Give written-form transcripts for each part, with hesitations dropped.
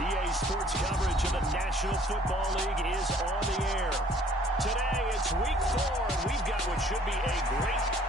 EA Sports coverage of the National Football League is on the air. Today, it's Week 4, and we've got what should be a great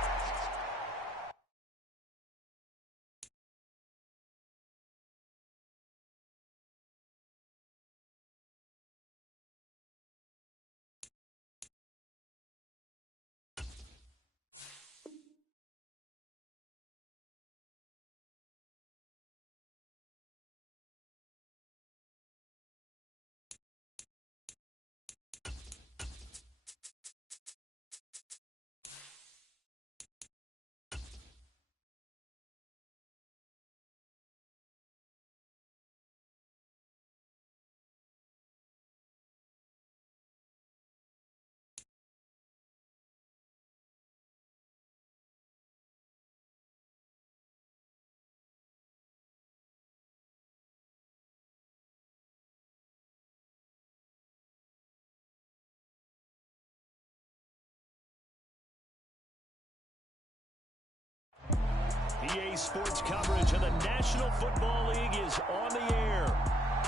EA Sports coverage of the National Football League is on the air.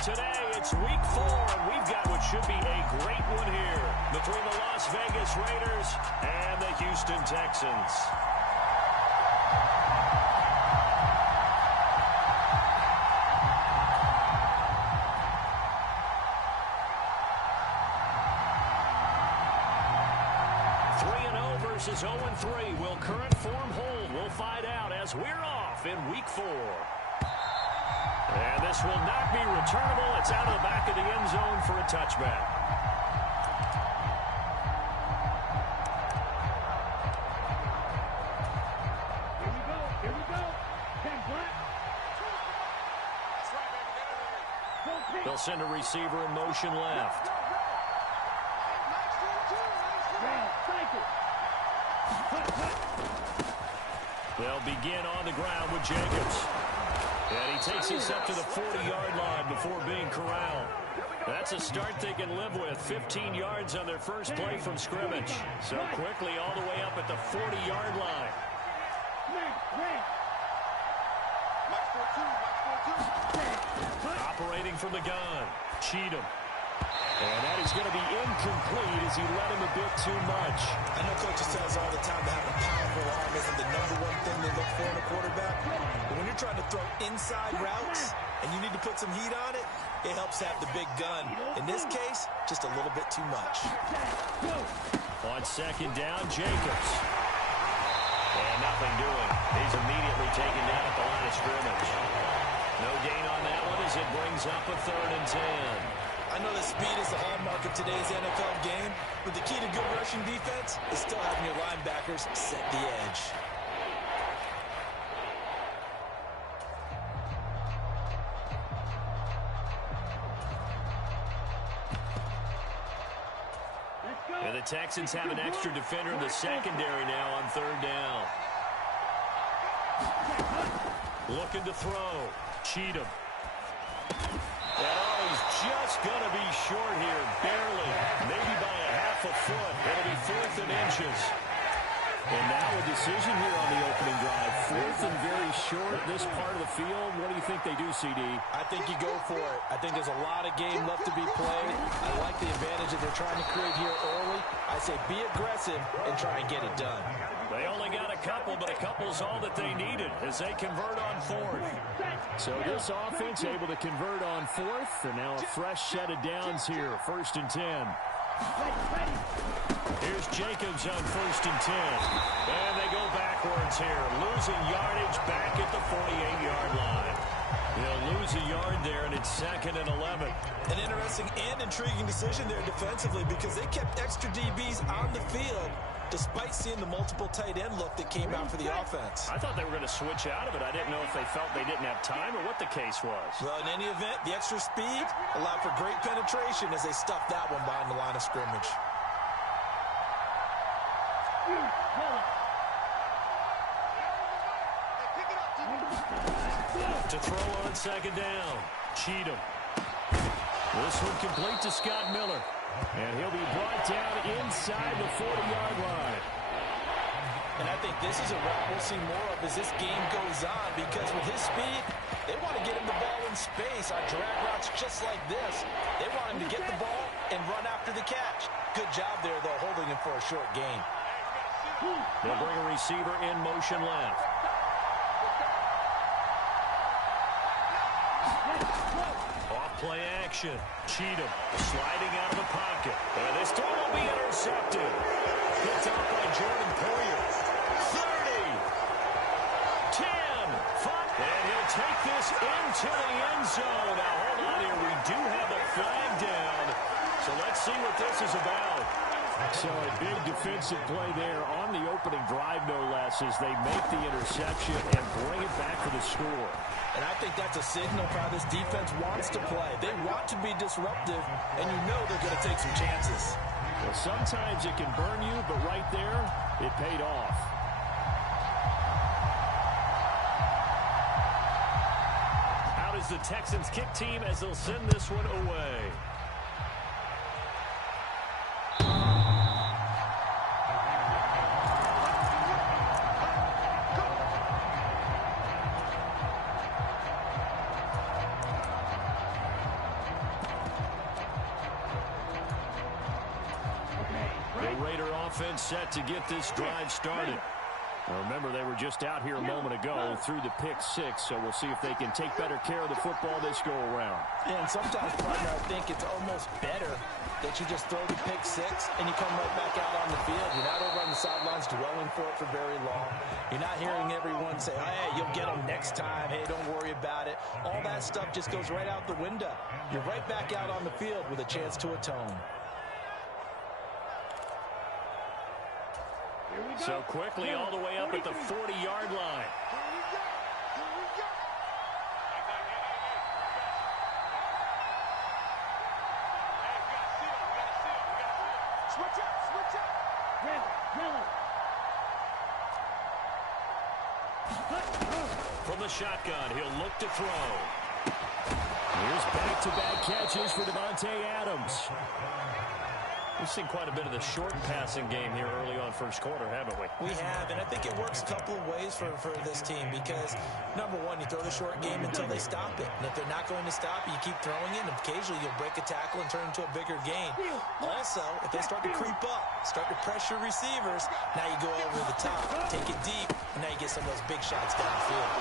Today, it's Week 4, and we've got what should be a great one here between the Las Vegas Raiders and the Houston Texans. Versus 0-3. Will current form hold? We'll find out as we're off in Week 4. And this will not be returnable. It's out of the back of the end zone for a touchback. Here we go. Here we go. They'll send a receiver in motion left. They'll begin on the ground with Jacobs. And he takes us up to the 40-yard line before being corralled. That's a start they can live with. 15 yards on their first play from scrimmage. So quickly all the way up at the 40-yard line. Operating from the gun, Cheatham. And that is going to be incomplete as he led him a bit too much. I know coaches tell us all the time that having a powerful arm isn't the #1 thing they look for in a quarterback. But when you're trying to throw inside routes and you need to put some heat on it, it helps have the big gun. In this case, just a little bit too much. On second down, Jacobs. And nothing doing. He's immediately taken down at the line of scrimmage. No gain on that one as it brings up a 3rd and 10. I know that speed is the hallmark of today's NFL game, but the key to good rushing defense is still having your linebackers set the edge. And the Texans have an extra defender in the secondary now on 3rd down. Looking to throw. Cheatham. And he's just going to be short here, barely, maybe by a half a foot. It'll be 4th and inches. And now a decision here on the opening drive. 4th and very short, this part of the field. What do you think they do, CD? I think you go for it. I think there's a lot of game left to be played. I like the advantage that they're trying to create here early. I say be aggressive and try and get it done. They only got a couple, but a couple's all that they needed as they convert on 4th. So this offense able to convert on 4th, and now a fresh set of downs here, 1st and 10. Here's Jacobs on 1st and 10. And they go backwards here, losing yardage back at the 48-yard line. They'll lose a yard there, and it's 2nd and 11. An interesting and intriguing decision there defensively because they kept extra DBs on the field despite seeing the multiple tight end look that came out for the offense. I thought they were going to switch out of it. I didn't know if they felt they didn't have time or what the case was. Well, in any event, the extra speed allowed for great penetration as they stuffed that one behind the line of scrimmage. To throw on 2nd down, Cheatham. This one complete to Scott Miller. And he'll be brought down inside the 40-yard line. And I think this is a route we'll see more of as this game goes on because with his speed, they want to get him the ball in in space on drag routes just like this. They want him to get the ball and run after the catch. Good job there, though, holding him for a short gain. They'll bring a receiver in motion left. Off-play action. Cheatham sliding out of the pocket. And this throw will be intercepted. Picked up by Jordan Poyer. 30. 10. 5. And he'll take this into the end zone. Now, hold on here. We do have a flag down. So let's see what this is about. So a big defensive play there on the opening drive, no less, as they make the interception and bring it back for the score. And I think that's a signal for how this defense wants to play. They want to be disruptive, and you know they're going to take some chances. Well, sometimes it can burn you, but right there, it paid off. Out is the Texans kick team as they'll send this one away. Offense set to get this drive started. Now remember, they were just out here a moment ago through the pick six, so we'll see if they can take better care of the football this go-around. Yeah, and sometimes, partner, I think it's almost better that you just throw the pick six and you come right back out on the field. You're not over on the sidelines dwelling for it for very long. You're not hearing everyone say, hey, you'll get them next time. Hey, don't worry about it. All that stuff just goes right out the window. You're right back out on the field with a chance to atone. So quickly all the way up at the 40-yard line. Switch up. From the shotgun, he'll look to throw. Here's back-to-back catches for Davante Adams. We've seen quite a bit of the short passing game here early on first quarter, haven't we? We have, and I think it works a couple of ways for this team because, number one, you throw the short game until they stop it. And if they're not going to stop it, you keep throwing it, and occasionally you'll break a tackle and turn into a bigger gain. Also, if they start to creep up, start to pressure receivers, now you go over the top, take it deep, and now you get some of those big shots downfield.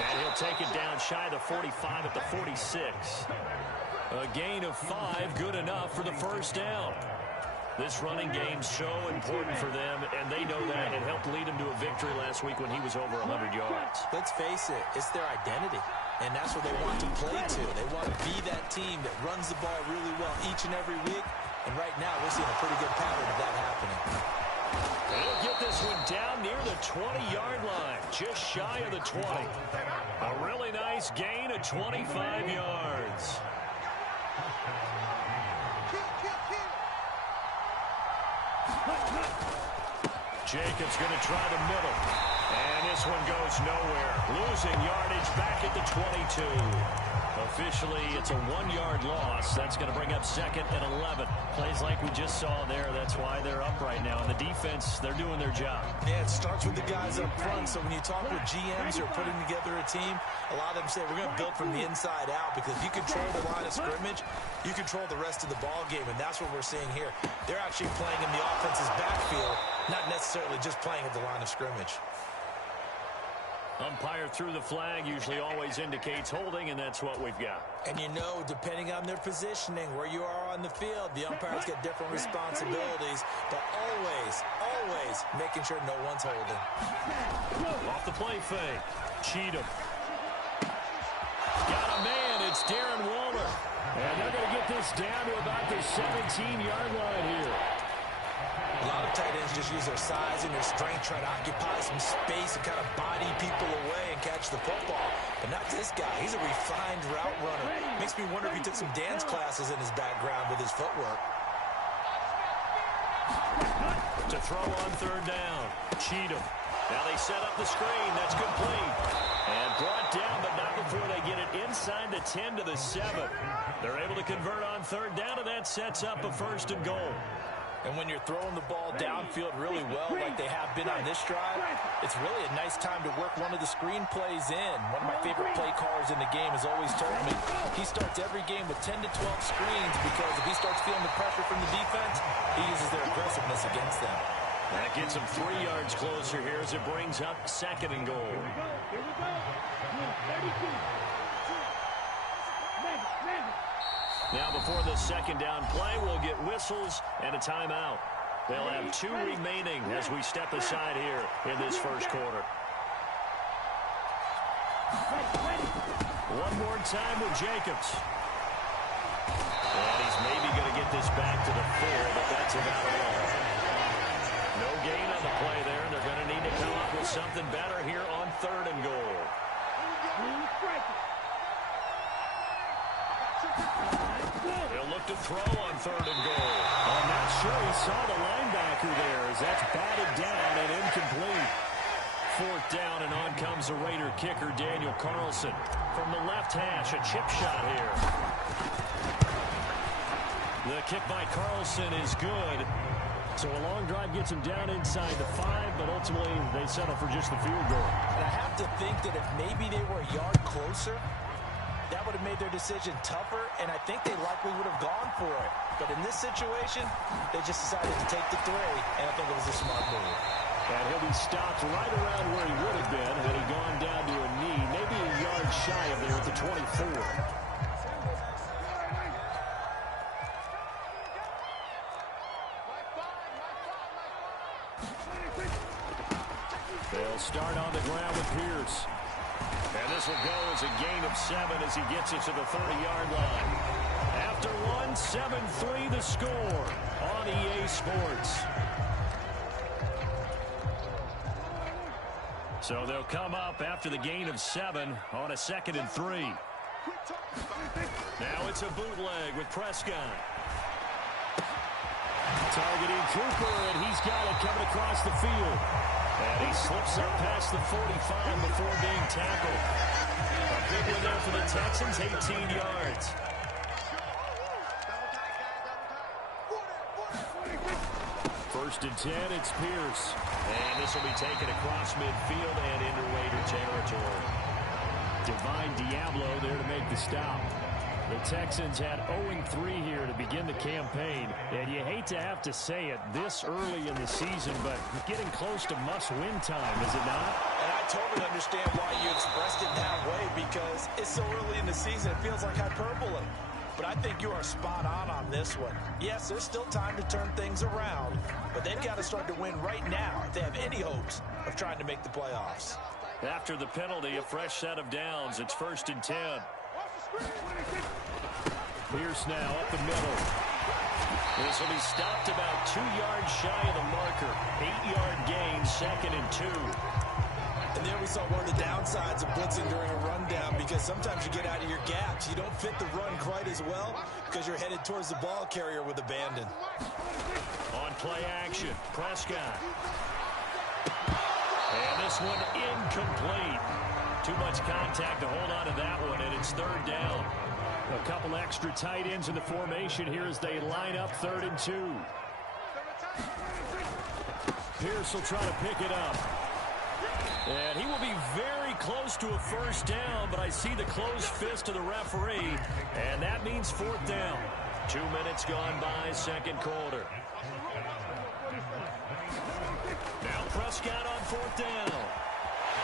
And he'll take it down shy of the 45 at the 46. A gain of 5, good enough for the first down. This running game's so important for them, and they know that. It helped lead them to a victory last week when he was over 100 yards. Let's face it, it's their identity, and that's what they want to play to. They want to be that team that runs the ball really well each and every week, and right now we're seeing a pretty good pattern of that happening. They'll get this one down near the 20-yard line, just shy of the 20. A really nice gain of 25 yards. Jacobs going to try the middle. And this one goes nowhere. Losing yardage back at the 22. Officially, it's a 1-yard loss. That's going to bring up 2nd and 11. Plays like we just saw there. That's why they're up right now. And the defense, they're doing their job. Yeah, it starts with the guys up front. So when you talk with GMs who are putting together a team, a lot of them say, we're going to build from the inside out. Because if you control the line of scrimmage, you control the rest of the ball game. And that's what we're seeing here. They're actually playing in the offense's backfield, not necessarily just playing at the line of scrimmage. Umpire through the flag usually always indicates holding, and that's what we've got. And you know, depending on their positioning, where you are on the field, the umpires get different responsibilities, but always making sure no one's holding. Off the play fake. Cheatham. Got a man. It's Darren Waller. And they're going to get this down to about the 17-yard line here. A lot of tight ends just use their size and their strength, try to occupy some space and kind of body people away and catch the football. But not this guy. He's a refined route runner. Makes me wonder if he took some dance classes in his background with his footwork. To throw on 3rd down. Cheatham. Now they set up the screen. That's complete. And brought down, but not before they get it inside the 10 to the 7. They're able to convert on 3rd down, and that sets up a 1st and goal. And when you're throwing the ball downfield really well like they have been on this drive, it's really a nice time to work one of the screen plays in. One of my favorite play callers in the game has always told me he starts every game with 10 to 12 screens because if he starts feeling the pressure from the defense, he uses their aggressiveness against them. That gets him 3 yards closer here as it brings up 2nd and goal. Here we go. 32. Now before the 2nd down play, we'll get whistles and a timeout. They'll have 2 remaining as we step aside here in this first quarter. One more time with Jacobs. And he's maybe going to get this back to the 4, but that's about all. No gain on the play there, and they're going to need to come up with something better here on 3rd and goal. They'll look to throw on 3rd and goal. I'm not sure he saw the linebacker there as that's batted down and incomplete. 4th down, and on comes the Raider kicker, Daniel Carlson. From the left hash, a chip shot here. The kick by Carlson is good. So a long drive gets him down inside the 5, but ultimately they settle for just the field goal. And I have to think that if maybe they were a yard closer, that would have made their decision tougher, and I think they likely would have gone for it. But in this situation, they just decided to take the 3, and I think it was a smart move. And he'll be stopped right around where he would have been had he gone down to a knee, maybe a yard shy of there at the 24. They'll start on the ground with Pierce. And this will go as a gain of 7 as he gets it to the 30-yard line. After 1, 7-3 the score on EA Sports. So they'll come up after the gain of 7 on a 2nd and 3. Now it's a bootleg with Prescott. Targeting Cooper, and he's got it coming across the field. And he slips up past the 45 before being tackled. A big one there for the Texans, 18 yards. First and 10, it's Pierce. And this will be taken across midfield and into Raider territory. Divine Diablo there to make the stop. The Texans had 0-3 here to begin the campaign. And you hate to have to say it this early in the season, but getting close to must-win time, is it not? And I totally understand why you expressed it that way because it's so early in the season, it feels like hyperbole. But I think you are spot on this one. Yes, there's still time to turn things around, but they've got to start to win right now if they have any hopes of trying to make the playoffs. After the penalty, a fresh set of downs. It's 1st and 10. Pierce now up the middle. This will be stopped about 2 yards shy of the marker. 8-yard gain, 2nd and 2. And there we saw one of the downsides of blitzing during a rundown because sometimes you get out of your gaps. You don't fit the run quite as well because you're headed towards the ball carrier with abandon. On play action, Prescott. And this one incomplete. Too much contact to hold on to that one, and it's 3rd down. A couple extra tight ends in the formation here as they line up 3rd and 2. Pierce will try to pick it up. And he will be very close to a 1st down, but I see the closed fist of the referee, and that means 4th down. 2 minutes gone by, 2nd quarter. Now Prescott on 4th down.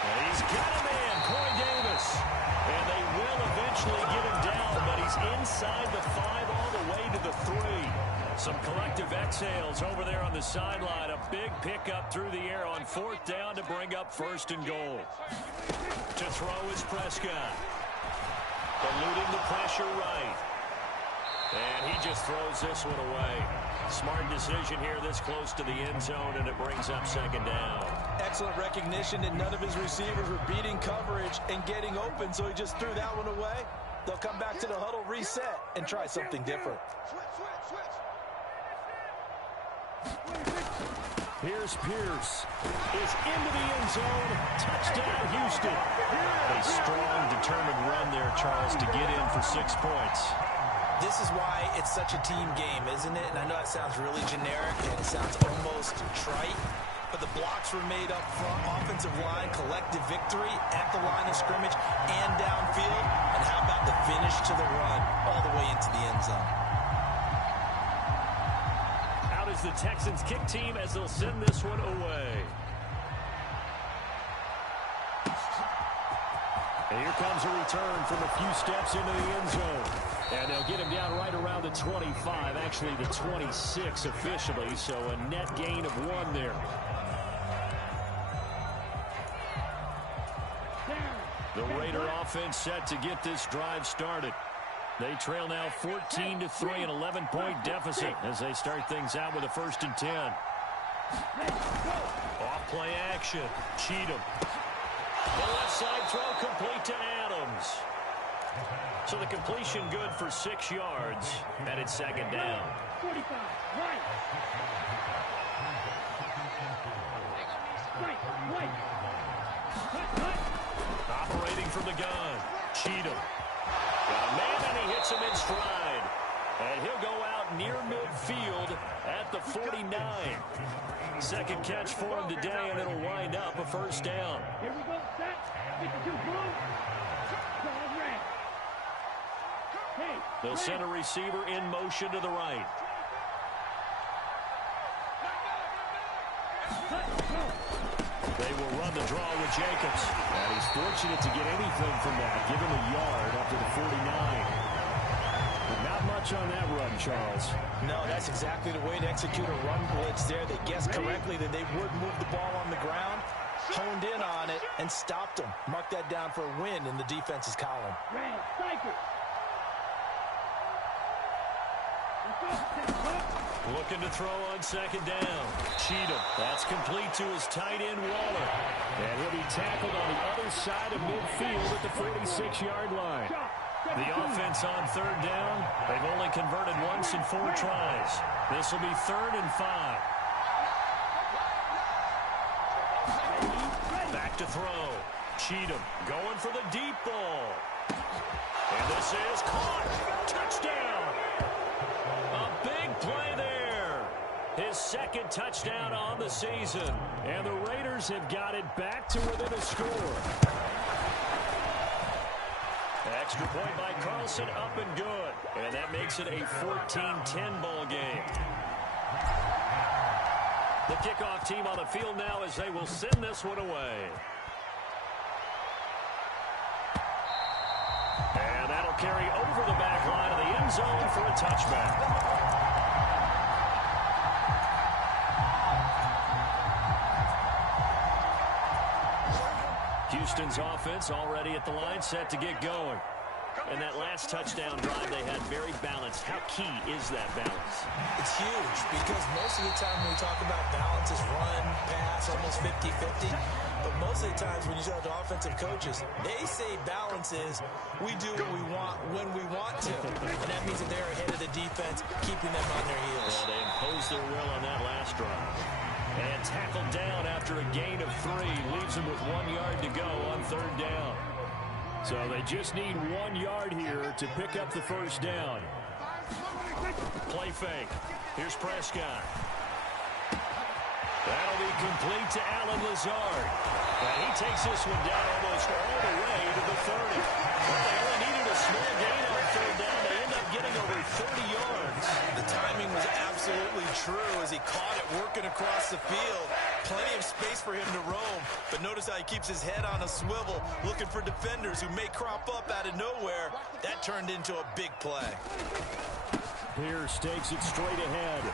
And he's got a man, Corey Davis. And they will eventually get him down, but he's inside the 5 all the way to the 3. Some collective exhales over there on the sideline. A big pickup through the air on 4th down to bring up 1st and goal. To throw is Prescott. Eluding the pressure right. And he just throws this one away. Smart decision here this close to the end zone, and it brings up 2nd down. Excellent recognition that none of his receivers were beating coverage and getting open, so he just threw that one away. They'll come back to the huddle, reset, and try something different. Here's Pierce. Is into the end zone. Touchdown, Houston. A strong, determined run there, Charles, to get in for 6 points. This is why it's such a team game, isn't it? And I know that sounds really generic and it sounds almost trite, but the blocks were made up front, offensive line, collective victory at the line of scrimmage and downfield. And how about the finish to the run all the way into the end zone? Out is the Texans kick team as they'll send this one away. And here comes a return from a few steps into the end zone. And they'll get him down right around the 25, actually the 26 officially, so a net gain of 1 there. The Raider offense set to get this drive started. They trail now 14-3, an 11-point deficit as they start things out with a 1st and 10. Off play action. Cheatham. The left side throw complete to Adams. So the completion good for 6 yards, and it's 2nd down. 45, right. Operating from the gun. Cheatham. Got a man, and he hits him in stride. And he'll go out near midfield at the 49. Second catch for him today, and it'll wind up a 1st down. Here we go, set. 52, boom. Ball red. Hey, They'll send a receiver in motion to the right. They will run the draw with Jacobs. And he's fortunate to get anything from that, given a yard up to the 49. But not much on that run, Charles. No, that's exactly the way to execute a run blitz there. They guessed correctly that they would move the ball on the ground, honed in on it, and stopped them. Mark that down for a win in the defense's column. red, Cypher. Looking to throw on 2nd down. Cheatham. That's complete to his tight end, Waller. And he'll be tackled on the other side of midfield at the 46-yard line. The offense on 3rd down. They've only converted once in 4 tries. This will be 3rd and 5. Back to throw. Cheatham going for the deep ball. And this is caught. Touchdown. A big play there. His 2nd touchdown on the season. And the Raiders have got it back to within a score. Extra point by Carlson, up and good. And that makes it a 14-10 ball game. The kickoff team on the field now as they will send this one away. And that'll carry over the back line of the end zone for a touchback. Houston's offense already at the line, set to get going. And that last touchdown drive they had very balanced. How key is that balance? It's huge because most of the time when we talk about balance is run, pass, almost 50-50. But most of the times when you talk to offensive coaches, they say balance is we do what we want when we want to. And that means that they're ahead of the defense, keeping them on their heels. Well, they imposed their will on that last drive. And tackled down after a gain of 3. Leaves them with 1 yard to go on 3rd down. So they just need 1 yard here to pick up the 1st down. Play fake. Here's Prescott. That'll be complete to Allen Lazard. And he takes this one down almost all the way to the 30. They only needed a small gain on 3rd down. They end up getting over 30 yards. The timing was absolutely true as he caught it working across the field. Plenty of space for him to roam, but notice how he keeps his head on a swivel, looking for defenders who may crop up out of nowhere. That turned into a big play. Pierce takes it straight ahead.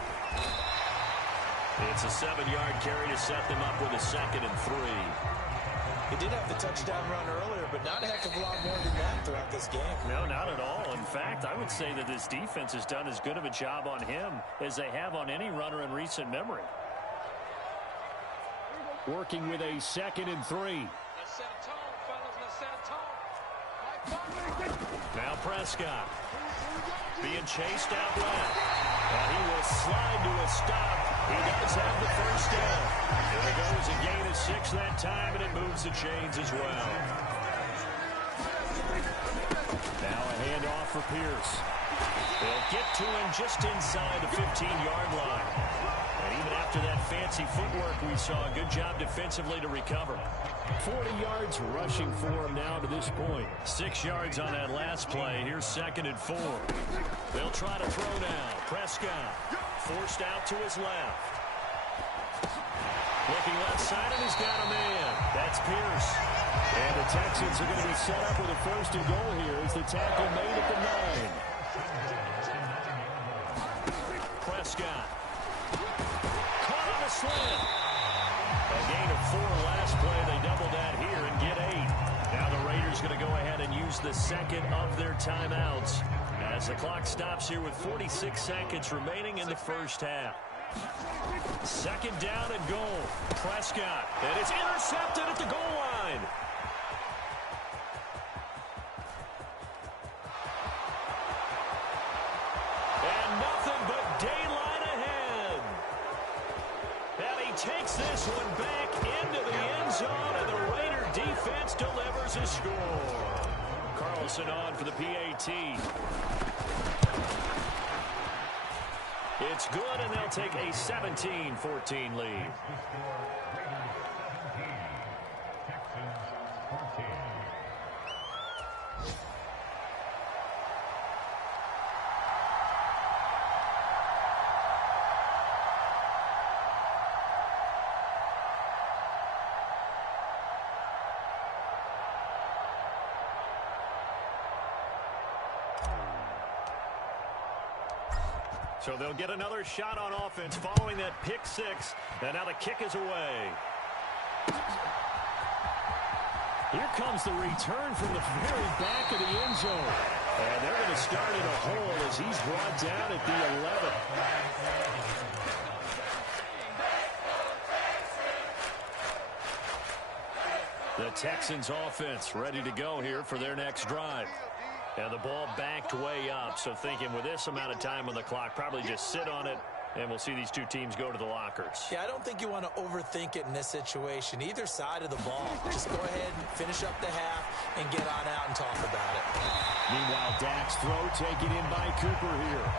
It's a 7-yard carry to set them up with a 2nd and 3. He did have the touchdown run earlier, but not a heck of a lot more than that throughout this game. No, not at all. In fact, I would say that this defense has done as good of a job on him as they have on any runner in recent memory. Working with a 2nd and 3. Now Prescott being chased out left. And he will slide to a stop. He does have the 1st down. There goes a gain of 6 that time, and it moves the chains as well. Now a handoff for Pierce. They'll get to him just inside the 15-yard line. And even after that fancy footwork we saw, a good job defensively to recover. 40 yards rushing for him now to this point. 6 yards on that last play. Here's 2nd and 4. They'll try to throw now. Prescott forced out to his left. Looking left side, and he's got a man. That's Pierce. And the Texans are going to be set up with a 1st and goal here as the tackle made at the 9. Prescott. Caught on a slant. A gain of 4 last play. They double that here and get 8. Now the Raiders going to go ahead and use the 2nd of their timeouts as the clock stops here with 46 seconds remaining in the first half. 2nd down and goal. Prescott. And it's intercepted at the goal line. And nothing but daylight ahead. And he takes this one back into the end zone, and the Raider defense delivers a score. Carlson on for the PAT. It's good, and they'll take a 17-14 lead. So they'll get another shot on offense following that pick 6. And now the kick is away. Here comes the return from the very back of the end zone. And they're going to start in a hole as he's brought down at the 11. The Texans offense ready to go here for their next drive. And the ball backed way up, so thinking with this amount of time on the clock, probably just sit on it, and we'll see these two teams go to the lockers. Yeah, I don't think you want to overthink it in this situation. Either side of the ball. Just go ahead and finish up the half and get on out and talk about it. Meanwhile, Dak's throw taken in by Cooper here.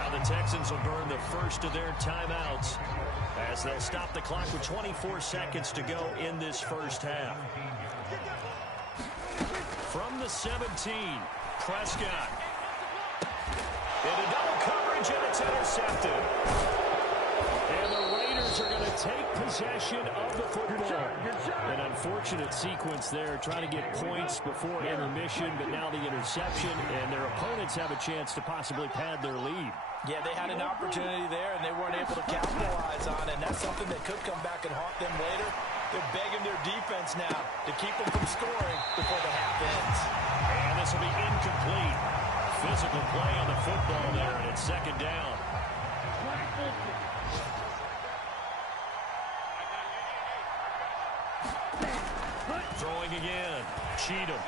Now the Texans will burn the first of their timeouts as they'll stop the clock with 24 seconds to go in this first half. From the 17, Prescott. Into double coverage, and it's intercepted. And the Raiders are going to take possession of the football. An unfortunate sequence there, trying to get points before intermission, but now the interception, and their opponents have a chance to possibly pad their lead. Yeah, they had an opportunity there, and they weren't able to capitalize on it, and that's something that could come back and haunt them later. They're begging their defense now to keep them from scoring before the half ends. And this will be incomplete. Physical play on the football there, and it's 2nd down. Throwing again. Cheatham.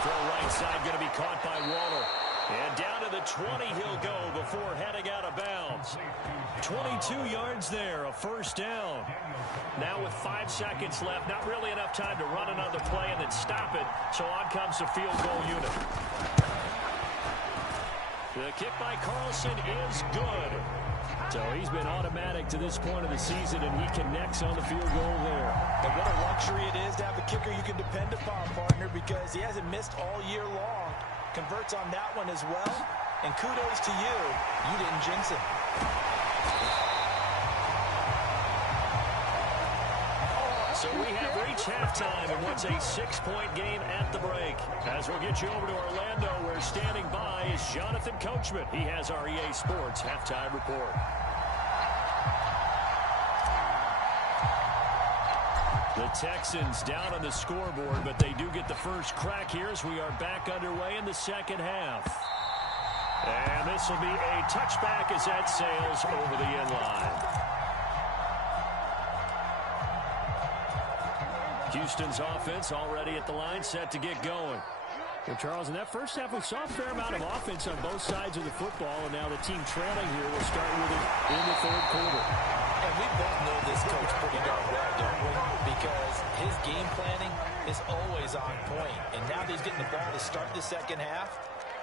Throw right side, going to be caught by Waller. And down to the 20 he'll go before heading out of bounds. 22 yards there, a 1st down. Now with 5 seconds left, not really enough time to run another play and then stop it. So on comes the field goal unit. The kick by Carlson is good. So he's been automatic to this point of the season, and he connects on the field goal there. And what a luxury it is to have a kicker you can depend upon, partner, because he hasn't missed all year long. Converts on that one as well. And kudos to you. You didn't jinx it. So we have reached halftime in what's a 6-point game at the break. As we'll get you over to Orlando, where standing by is Jonathan Coachman. He has our EA Sports halftime report. The Texans down on the scoreboard, but they do get the first crack here as we are back underway in the second half. And this will be a touchback as that sails over the end line. Houston's offense already at the line, set to get going. Well, Charles, in that first half, we saw a fair amount of offense on both sides of the football, and now the team trailing here will start with it in the 3rd quarter. And we both know this coach pretty darn well, don't we? Because his game planning is always on point. And now that he's getting the ball to start the second half,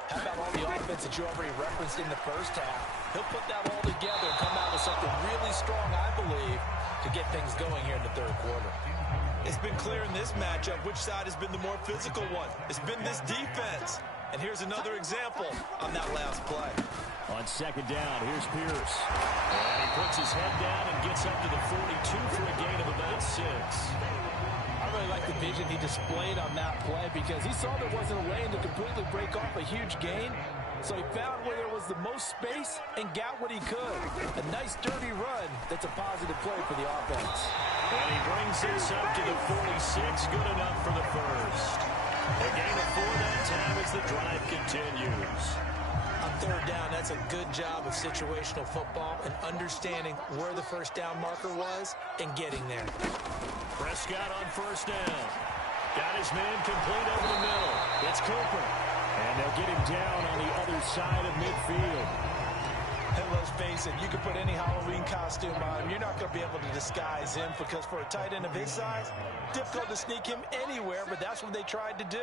How about all the offense that you already referenced in the first half? He'll put that all together and come out with something really strong, I believe, to get things going here in the third quarter. It's been clear in this matchup which side has been the more physical one. It's been this defense. And here's another example on that last play. On second down, here's Pierce. And he puts his head down and gets up to the 42 for a gain of about 6. I really like the vision he displayed on that play because he saw there wasn't a lane to completely break off a huge gain. So he found where there was the most space and got what he could. A nice dirty run that's a positive play for the offense. And he brings this up to the 46. Good enough for the first. A gain of 4 that time as the drive continues. On third down, that's a good job of situational football and understanding where the first down marker was and getting there. Prescott on first down. Got his man complete over the middle. It's Cooper. And they'll get him down on the other side of midfield. And let's face it, you can put any Halloween costume on him. You're not going to be able to disguise him because for a tight end of his size, difficult to sneak him anywhere, but that's what they tried to do.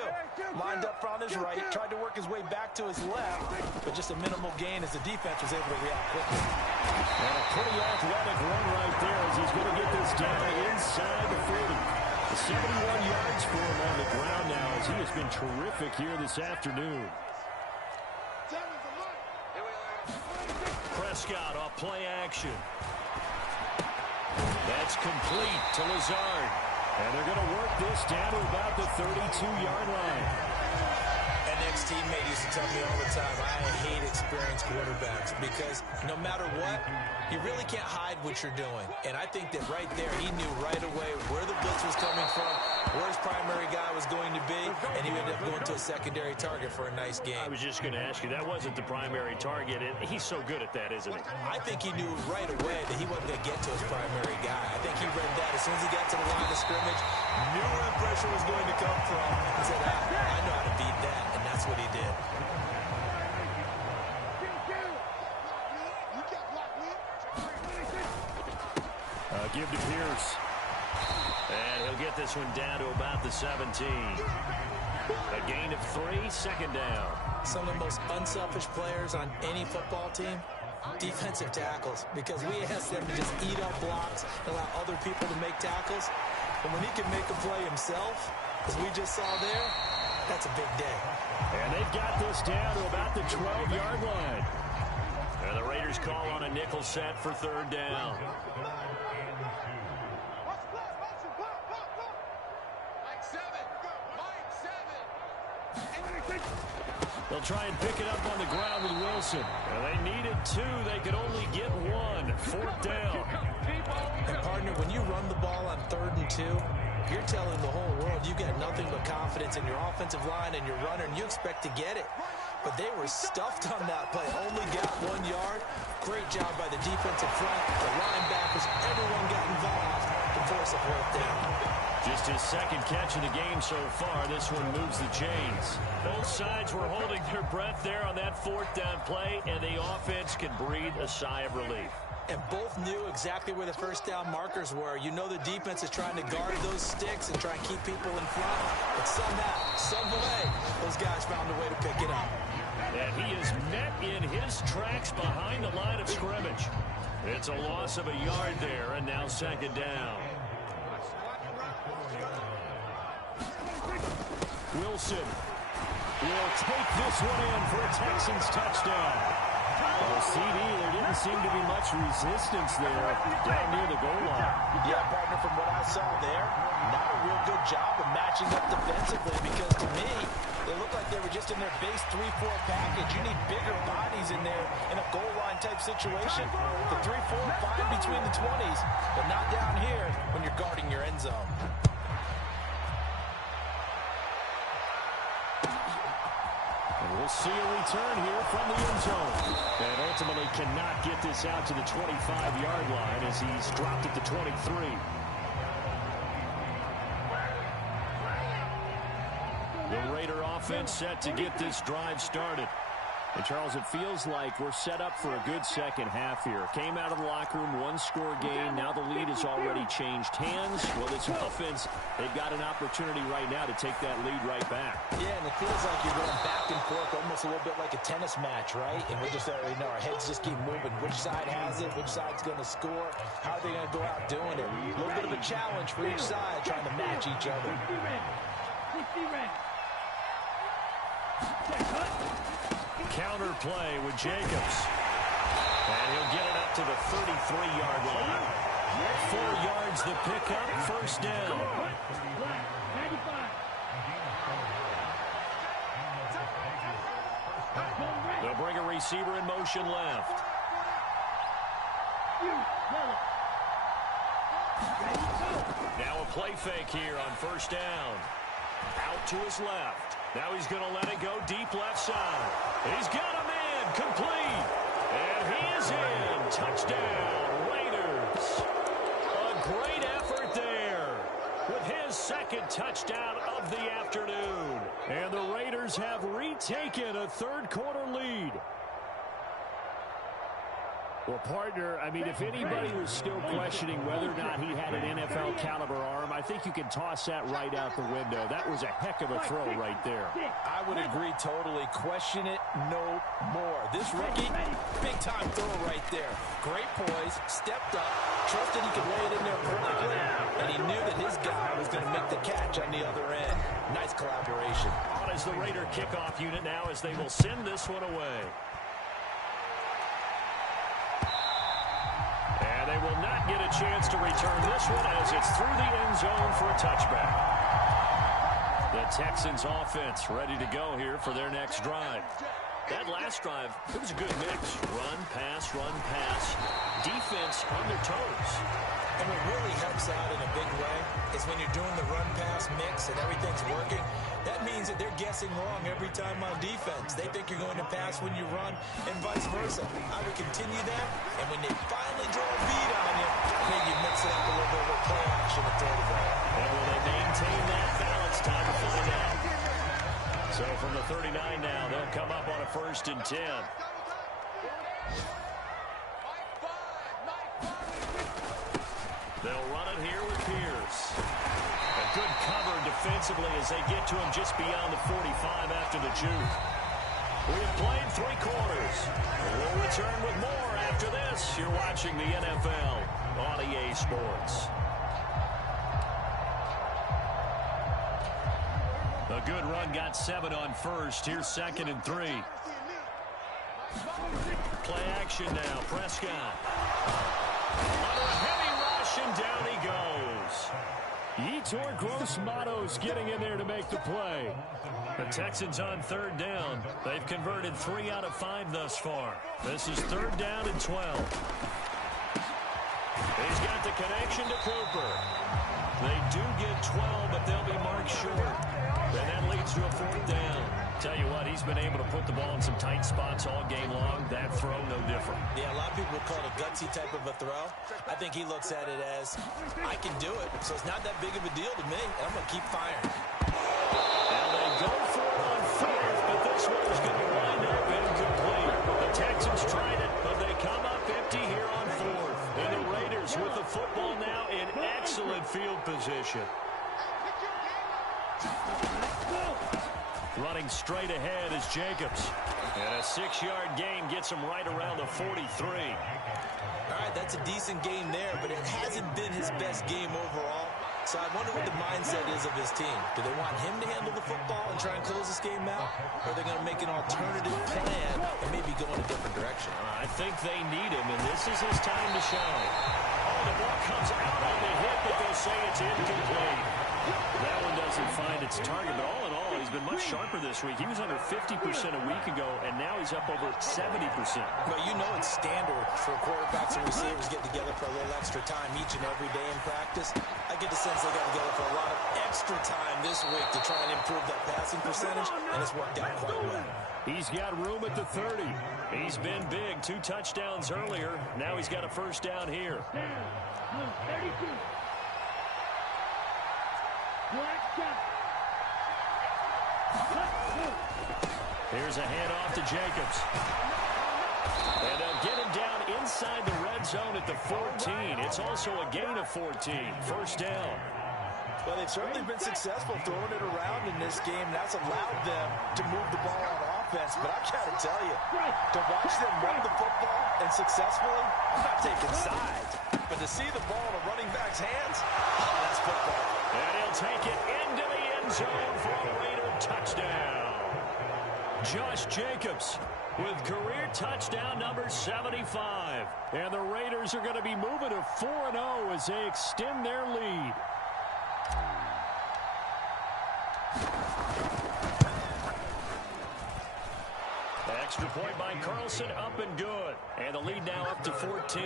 Lined up on his right, tried to work his way back to his left, but just a minimal gain as the defense was able to react quickly. And a pretty athletic run right there as he's going to get this down inside the 40. 71 yards for him on the ground now as he has been terrific here this afternoon. Prescott off play action. That's complete to Lazard. And they're going to work this down to about the 32-yard line. An ex-teammate used to tell me all the time, I hate experienced quarterbacks because no matter what, you really can't hide what you're doing. And I think that right there, he knew right away where the blitz was coming from, where his primary guy was going to be, and he ended up going to a secondary target for a nice game. I was just going to ask you, that wasn't the primary target, and he's so good at that, isn't he? I think he knew right away that he wasn't going to get to his primary guy. I think he read that as soon as he got to the line of scrimmage, knew where the pressure was going to come from, and said, I know how to beat that, and that's what he did. Give to Pierce. And he'll get this one down to about the 17. A gain of 3, second down. Some of the most unselfish players on any football team, defensive tackles, because we ask them to just eat up blocks and allow other people to make tackles. But when he can make a play himself, as we just saw there, that's a big day. And they've got this down to about the 12-yard line. And the Raiders call on a nickel set for third down. They'll try and pick it up on the ground with Wilson. Well, they needed 2. They could only get 1. Fourth down. And, partner, when you run the ball on 3rd and 2, you're telling the whole world you got nothing but confidence in your offensive line and your runner, and you expect to get it. But they were stuffed on that play. Only got 1 yard. Great job by the defensive front, the linebackers. Everyone got involved to force a fourth down. Just his second catch of the game so far. This one moves the chains. Both sides were holding their breath there on that fourth down play, and the offense can breathe a sigh of relief. And both knew exactly where the first down markers were. You know the defense is trying to guard those sticks and try and keep people in front. But somehow, some way, those guys found a way to pick it up. And he is met in his tracks behind the line of scrimmage. It's a loss of a yard there, and now second down. Wilson will take this one in for a Texans touchdown. Well, CD, there didn't seem to be much resistance there down near the goal line. Yeah, partner, from what I saw there, not a real good job of matching up defensively because to me, they looked like they were just in their base 3-4 package. You need bigger bodies in there in a goal line type situation. The 3-4 fine between the 20s, but not down here when you're guarding your end zone. We'll see a return here from the end zone. And ultimately cannot get this out to the 25-yard line as he's dropped at the 23. The Raider offense set to get this drive started. And, Charles, it feels like we're set up for a good second half here. Came out of the locker room, one-score game. Now the lead has already changed hands. Well, this offense, they've got an opportunity right now to take that lead right back. Yeah, and it feels like you're going back and forth almost a little bit like a tennis match, right? And we just already know our heads just keep moving. Which side has it? Which side's going to score? How are they going to go out doing it? A little bit of a challenge for each side trying to match each other. 60 red. Counter play with Jacobs. And he'll get it up to the 33-yard line. 4 yards the pickup, first down. 95. They'll bring a receiver in motion left. Now a play fake here on first down. Out to his left. Now he's going to let it go deep left side. He's got a man complete. And he is in. Touchdown, Raiders. A great effort there with his second touchdown of the afternoon. And the Raiders have retaken a third-quarter lead. Well, partner, I mean, if anybody was still questioning whether or not he had an NFL caliber arm, I think you can toss that right out the window. That was a heck of a throw right there. I would agree totally. Question it no more. This rookie, big-time throw right there. Great poise, stepped up, trusted he could lay it in there perfectly, and he knew that his guy was going to make the catch on the other end. Nice collaboration. On is the Raider kickoff unit now as they will send this one away. And they will not get a chance to return this one as it's through the end zone for a touchback. The Texans offense ready to go here for their next drive. That last drive, it was a good mix. Run, pass, defense on their toes. And what really helps out in a big way is when you're doing the run-pass mix and everything's working, that means that they're guessing wrong every time on defense. They think you're going to pass when you run and vice versa. I would continue that, and when they finally draw a beat on you, maybe you mix it up a little bit with play action and throw the ball. And will they maintain that balance? Time to find out. So from the 39 now, they'll come up on a 1st and 10. They'll run it here with Pierce. A good cover defensively as they get to him just beyond the 45 after the juke. We have played 3 quarters. We'll return with more after this. You're watching the NFL on EA Sports. A good run got 7 on first. Here's 2nd and 3. Play action now. Prescott. Under a heavy rush, and down he goes. Yetur Gross-Matos getting in there to make the play. The Texans on 3rd down. They've converted 3 out of 5 thus far. This is 3rd down and 12. He's got the connection to Cooper. They do get 12, but they'll be marked short. And that leads to a 4th down. Tell you what, he's been able to put the ball in some tight spots all game long. That throw, no different. Yeah, a lot of people call it a gutsy type of a throw. I think he looks at it as, I can do it, so it's not that big of a deal to me. I'm going to keep firing. And they go for it on 4th, but this one is going to wind up incomplete. The Texans tried it, but they come up empty here on 4th. And the Raiders with the football now in excellent field position. Running straight ahead is Jacobs. And a 6-yard gain gets him right around the 43. All right, that's a decent game there, but it hasn't been his best game overall. So I wonder what the mindset is of his team. Do they want him to handle the football and try and close this game out? Or are they going to make an alternative plan and maybe go in a different direction? I think they need him, and this is his time to shine. Oh, the ball comes out on the hit, but they'll say it's incomplete. That one doesn't find its target, but all in all, he's been much sharper this week. He was under 50% a week ago, and now he's up over 70%. Well, you know it's standard for quarterbacks and receivers get together for a little extra time each and every day in practice. I get the sense they got together for a lot of extra time this week to try and improve that passing percentage, and it's worked out quite well. He's got room at the 30. He's been big. 2 touchdowns earlier. Now he's got a 1st down here. 32. Here's a handoff to Jacobs. And they'll get him down inside the red zone at the 14. It's also a gain of 14. First down. Well, they've certainly been successful throwing it around in this game. That's allowed them to move the ball on offense. But I got to tell you, to watch them run the football and successfully, I'm not taking sides. But to see the ball in a running back's hands, oh, that's football. And he'll take it into the end zone for a Raider touchdown. Josh Jacobs with career touchdown number 75. And the Raiders are going to be moving to 4-0 as they extend their lead. Extra point by Carlson, up and good. And the lead now up to 14.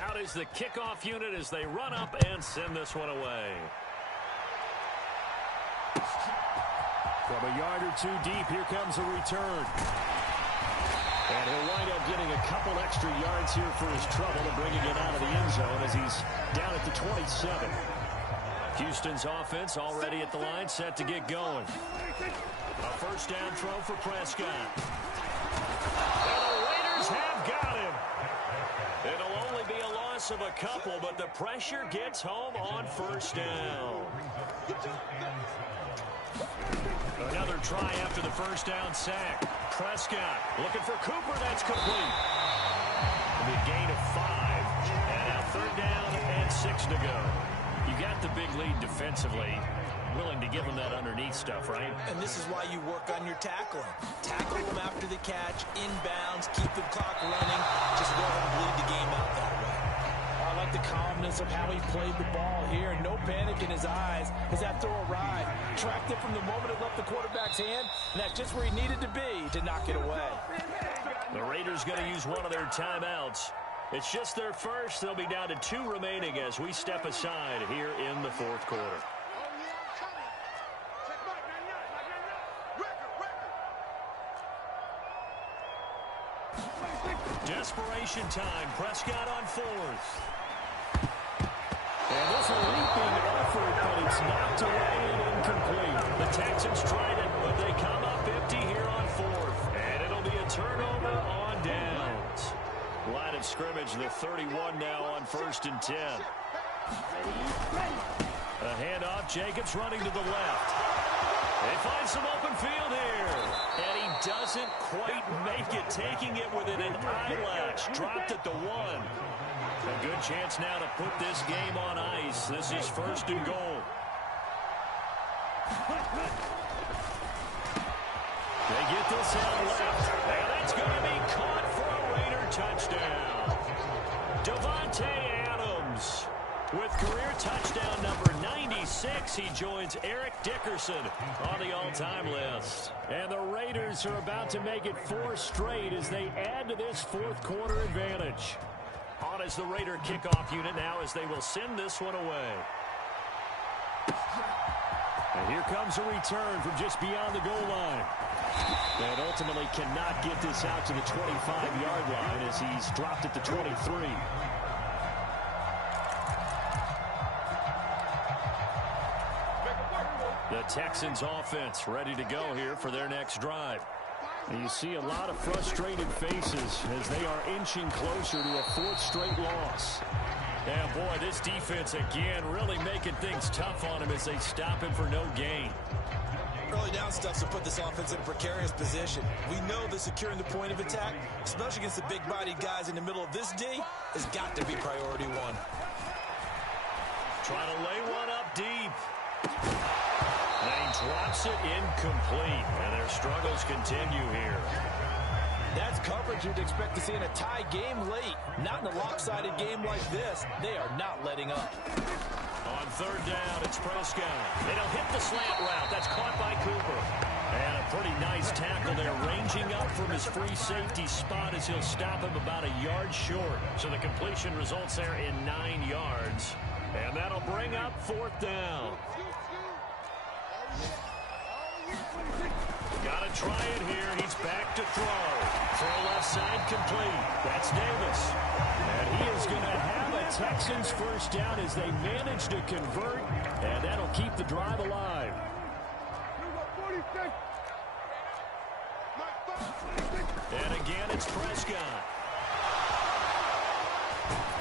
Out is the kickoff unit as they run up and send this one away. From a yard or two deep, here comes a return. And he'll wind up getting a couple extra yards here for his trouble and bringing it out of the end zone as he's down at the 27. Houston's offense already at the line, set to get going. A first down throw for Prescott. And the Raiders have got him. It'll only be a loss of a couple, but the pressure gets home on first down. Another try after the first down sack. Prescott looking for Cooper. That's complete. The gain of 5. And now third down and 6 to go. You got the big lead defensively. Willing to give them that underneath stuff, right? And this is why you work on your tackling. Tackle them after the catch, inbounds, keep the clock running. Just go ahead and bleed the game out that way. I like the calmness of how he played the ball here. No panic in his eyes as that throw arrived. Tracked it from the moment it left the quarterback's hand, and that's just where he needed to be to knock it away. The Raiders going to use one of their timeouts. It's just their first. They'll be down to 2 remaining as we step aside here in the fourth quarter. Desperation time. Prescott on 4th. And this a leaping effort, but it's knocked away and incomplete. The Texans tried it, but they come up empty here on 4th. And it'll be a turnover on downs. Line of scrimmage, the 31 now on 1st and 10. A handoff, Jacobs running to the left. They find some open field here. And he doesn't quite make it, taking it within an eyelash. Dropped at the 1. A good chance now to put this game on ice. This is 1st and goal. They get this out left. And that's going to be caught for a Raider touchdown. Davante Adams with career touchdown number 96. He joins Eric Dickerson on the all-time list. And the Raiders are about to make it 4 straight as they add to this fourth quarter advantage. On as the Raider kickoff unit now as they will send this one away. And here comes a return from just beyond the goal line. And ultimately cannot get this out to the 25-yard line as he's dropped at the 23. The Texans offense ready to go here for their next drive. And you see a lot of frustrated faces as they are inching closer to a 4th straight loss. And boy, this defense again really making things tough on him as they stop him for no gain. Early down stuff to put this offense in a precarious position. We know that securing the point of attack, especially against the big-bodied guys in the middle of this D, has got to be priority 1. Trying to lay one up deep. And he drops it incomplete. And their struggles continue here. That's coverage you'd expect to see in a tie game late. Not in a lopsided game like this. They are not letting up. On 3rd down, it's Prescott. And he'll hit the slant route. That's caught by Cooper. And a pretty nice tackle there, ranging up from his free safety spot as he'll stop him about a yard short. So the completion results there in 9 yards. And that'll bring up 4th down. Got to try it here. He's back to throw. Throw left side complete. That's Davis. And he is going to have a Texans first down as they manage to convert, and that'll keep the drive alive. And again, it's Prescott.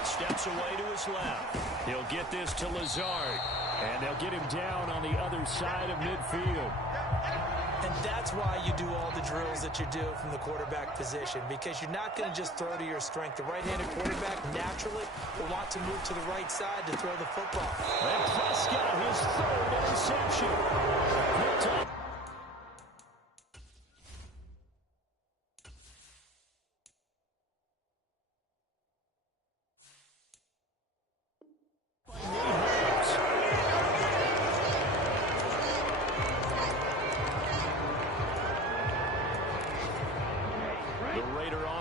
Steps away to his left. He'll get this to Lazard. And they'll get him down on the other side of midfield. And that's why you do all the drills that you do from the quarterback position, because you're not going to just throw to your strength. The right-handed quarterback naturally will want to move to the right side to throw the football. And Prescott, his third interception. Picked up.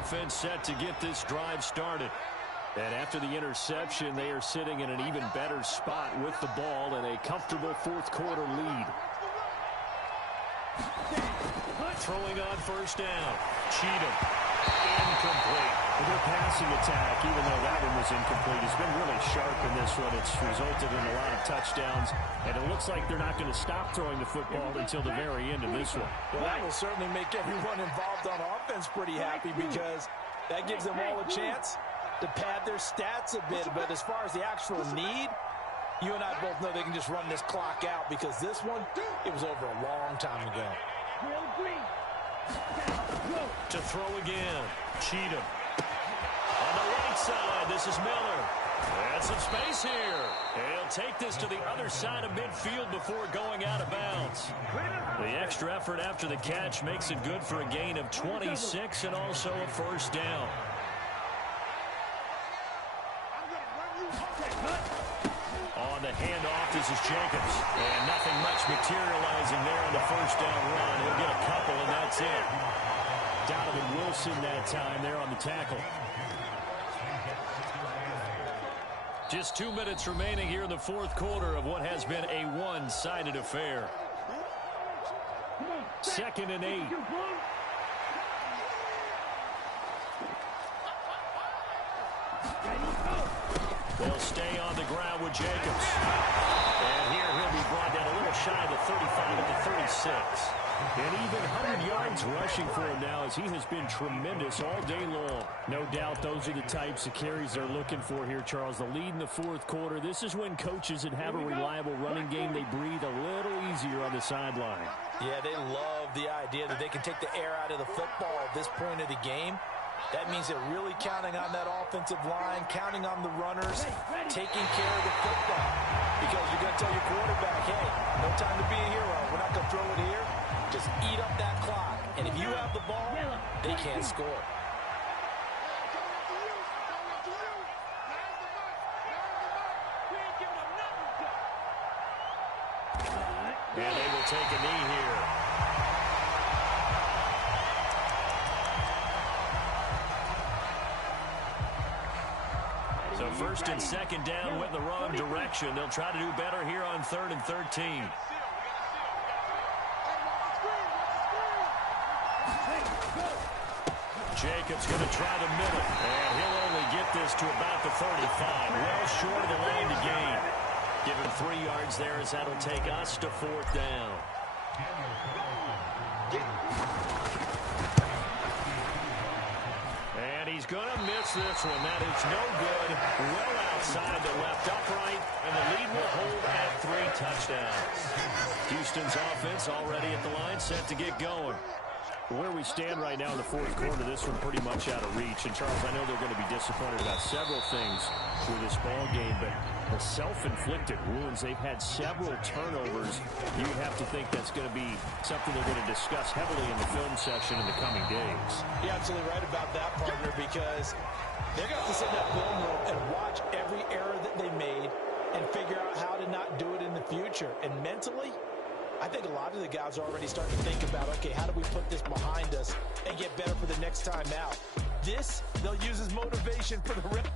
Offense set to get this drive started. And after the interception, they are sitting in an even better spot with the ball and a comfortable fourth quarter lead. Throwing on first down. Cheatham. Incomplete. Their passing attack, even though that one was incomplete, has been really sharp in this one. It's resulted in a lot of touchdowns, and it looks like they're not going to stop throwing the football until the very end of this one. Well, that will certainly make everyone involved on offense pretty happy, because that gives them all a chance to pad their stats a bit. But as far as the actual need, you and I both know they can just run this clock out, because this one, it was over a long time ago. To throw again. Cheatham. On the right side, this is Miller. And some space here. He'll take this to the other side of midfield before going out of bounds. The extra effort after the catch makes it good for a gain of 26 and also a first down. On the handoff, this is Jacobs. And nothing much materializing there on the first down run. He'll get a couple, and that's it. Donovan Wilson that time there on the tackle. Just 2 minutes remaining here in the fourth quarter of what has been a one-sided affair. 2nd and 8. They'll stay on the ground with Jacobs. And here he'll be brought down a little shy of the 35 at the 36. And even 100 yards rushing for him now, as he has been tremendous all day long. No doubt those are the types of carries they're looking for here, Charles. The lead in the fourth quarter. This is when coaches that have a reliable running game, they breathe a little easier on the sideline. Yeah, they love the idea that they can take the air out of the football at this point of the game. That means they're really counting on that offensive line, counting on the runners, taking care of the football. Because you're going to tell your quarterback, hey, no time to be a hero. We're not going to throw it here. Just eat up that clock. And if you have the ball, they can't score. And they will take a knee here. So 1st and 2nd down went in the wrong direction. They'll try to do better here on 3rd and 13. Jacobs going to try the middle, and he'll only get this to about the 35. Well short of the line to gain. Give him 3 yards there, as that'll take us to 4th down. And he's going to miss this one. That is no good. Well outside the left upright, and the lead will hold at 3 touchdowns. Houston's offense already at the line, set to get going. Where we stand right now in the fourth quarter, this one pretty much out of reach. And, Charles, I know they're going to be disappointed about several things with this ball game, but the self-inflicted wounds, they've had several turnovers. You would have to think that's going to be something they're going to discuss heavily in the film session in the coming days. You're absolutely right about that, partner, because they're going to have to sit in that film room and watch every error that they made and figure out how to not do it in the future. And mentally, I think a lot of the guys are already starting to think about, okay, how do we put this behind us and get better for the next time out? This, they'll use as motivation for the rest.